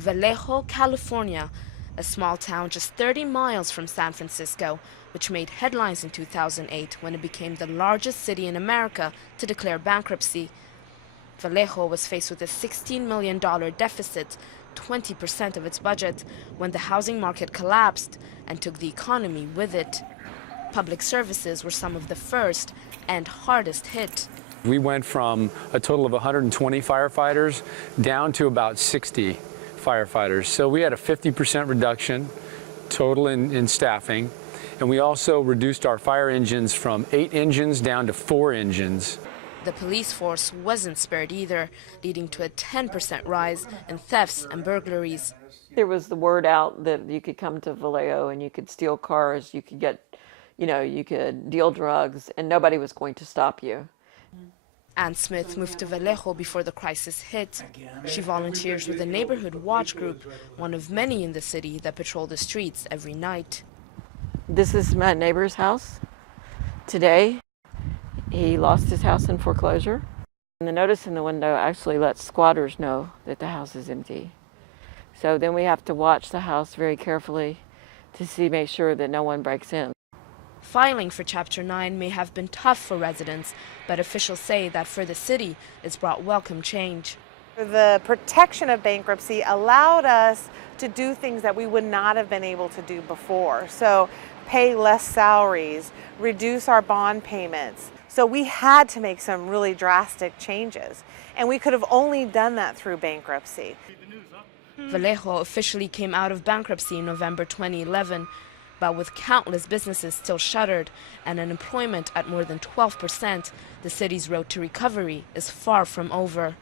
Vallejo, California, a small town just 30 miles from San Francisco, which made headlines in 2008 when it became the largest city in America to declare bankruptcy. Vallejo was faced with a $16 million deficit, 20% of its budget, when the housing market collapsed and took the economy with it. Public services were some of the first and hardest hit. We went from a total of 120 firefighters down to about 60 firefighters. So we had a 50% reduction total in staffing. And we also reduced our fire engines from 8 engines down to 4 engines. The police force wasn't spared either, leading to a 10% rise in thefts and burglaries. There was the word out that you could come to Vallejo and you could steal cars, you could get, you could deal drugs, and nobody was going to stop you. Ann Smith moved to Vallejo before the crisis hit. She volunteers with the Neighborhood Watch Group, one of many in the city that patrol the streets every night. This is my neighbor's house today. He lost his house in foreclosure. And the notice in the window actually lets squatters know that the house is empty. So then we have to watch the house very carefully to make sure that no one breaks in. Filing for Chapter 9 may have been tough for residents, but officials say that for the city, it's brought welcome change. The protection of bankruptcy allowed us to do things that we would not have been able to do before. So pay less salaries, reduce our bond payments. So we had to make some really drastic changes, and we could have only done that through bankruptcy. Vallejo officially came out of bankruptcy in November 2011, but with countless businesses still shuttered and unemployment at more than 12%, the city's road to recovery is far from over.